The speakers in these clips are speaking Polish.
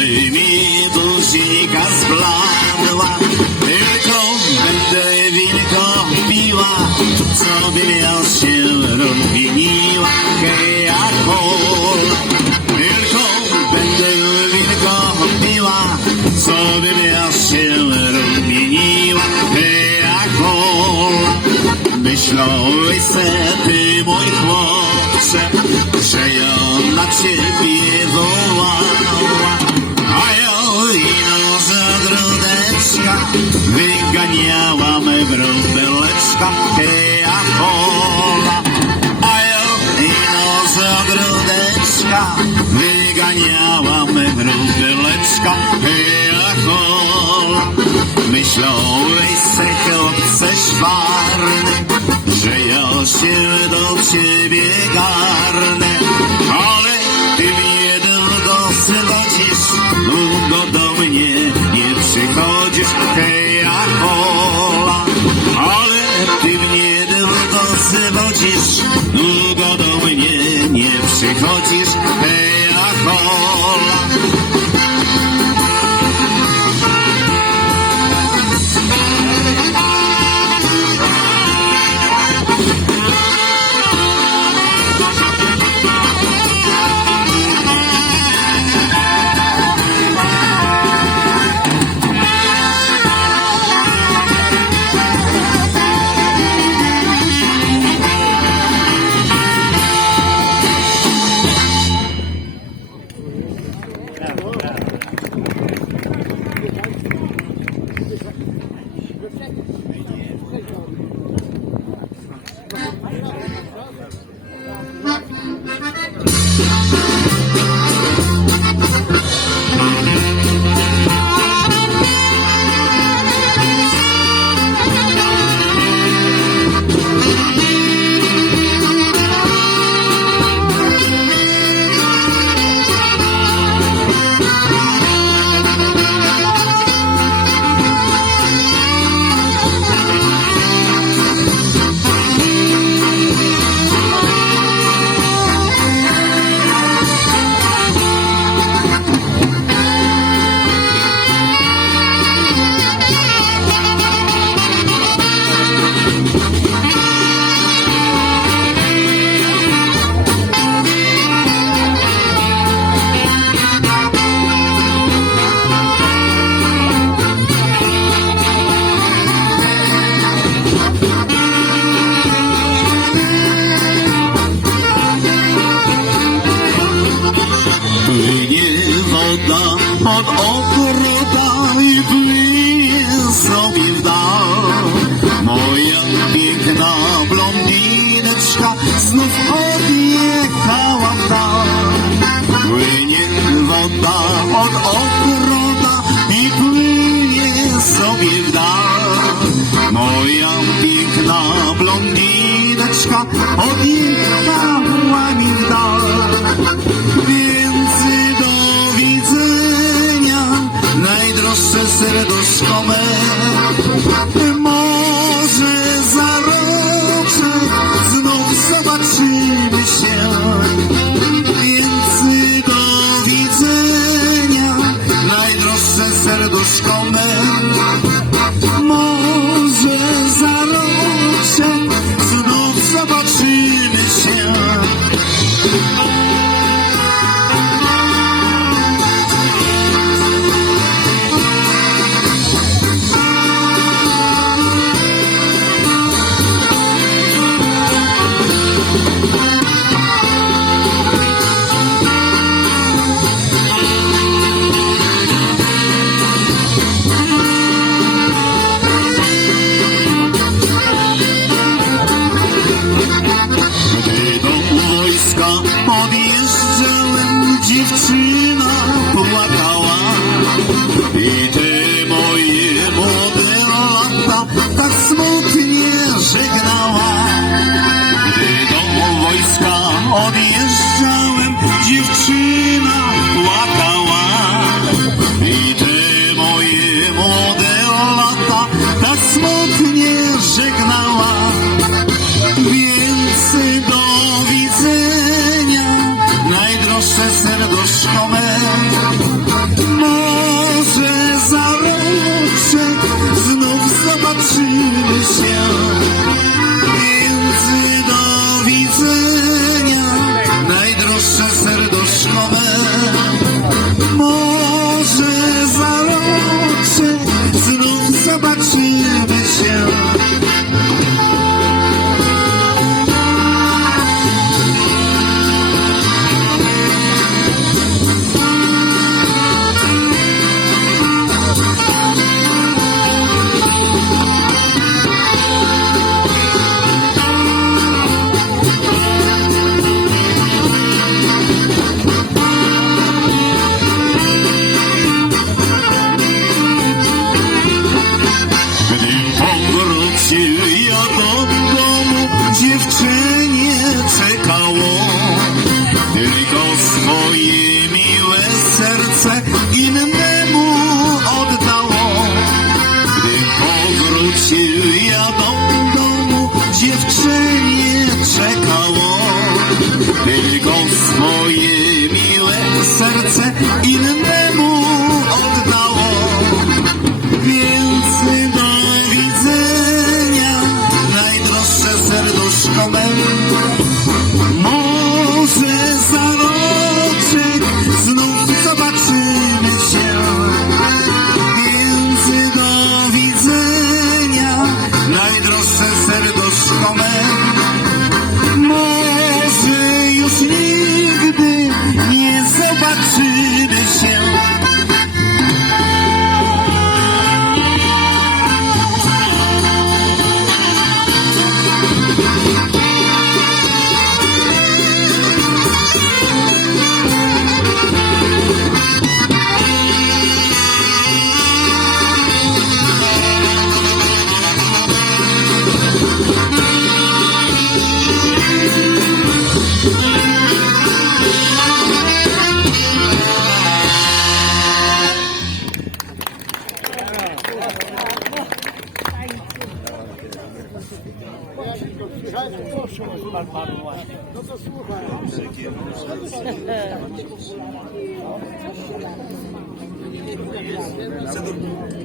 by mi buzika zbladła. Tylko będę wilko piła, co by miał się rozwiniła. Hej. Tylko będę wilko piła, co by miał się rozwiniła. Hej, akol. Myślałeś se, ty mój chłopcze, że ja na ciebie wołała. Wyganiałam wróbeleczka, hej, a hola. A ja ino z ogródeczka wyganiałam wróbeleczka, hej, a hola. Myślałeś se, chłopcze szwarny, że ja się do ciebie garnę, ale ty długo nie przychodzisz, srodzisz, długo do mnie nie przychodzisz, Płynie woda od ogroda i płynie sobie w dal. Moja piękna blondineczka znów odjechała w dal. Płynie woda od ogroda i płynie sobie w dal. Moja piękna blondineczka odjechała mi w dal. Najdroższe serduszko me. Może za roczek znów zobaczymy się. Więc do widzenia, najdroższe serduszko me. sözleri düşmanım Oh yeah. Nie Você dormiu?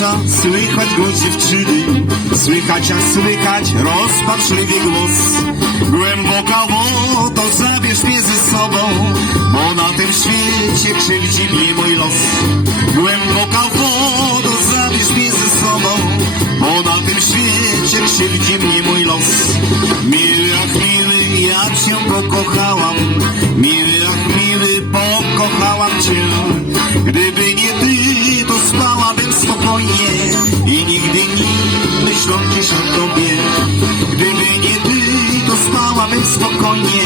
Morza słychać głos dziewczyny, słychać jak słychać rozpaczliwy głos. Głęboka wodo, zabierz mnie ze sobą, bo na tym świecie krzywdzi mnie mój los. Głęboka wodo, zabierz mnie ze sobą, bo na tym świecie krzywdzi mnie mój los. Miły jak miły, ja cię pokochałam, miły jak miły, pokochałam cię. Gdyby nie ty, spokojnie i nigdy nie myśląc dziś o tobie. Gdyby nie ty, to spałabym spokojnie,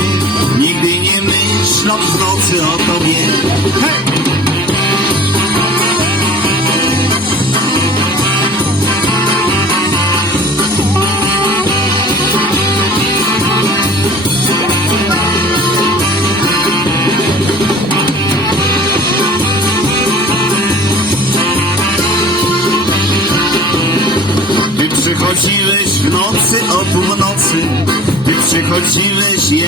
nigdy nie myśląc w nocy o tobie.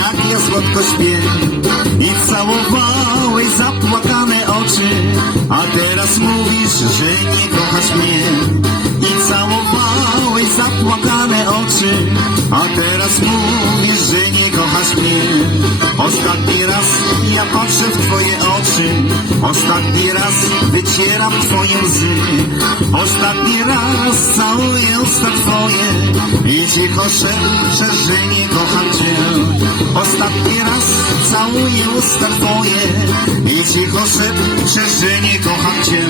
Jak ja słodko śpię I całowałeś zapłakane oczy. A teraz mówisz, że nie kochasz mnie. I całowałeś zapłakane oczy. A teraz mówisz, że nie kochasz mnie. Ostatni raz ja patrzę w twoje oczy Ostatni raz wycieram twoje łzy. Ostatni raz całuję usta twoje I cicho szepczę, że nie kocham cię. Ostatni raz całuję usta twoje I cicho szepczę, że nie kocham cię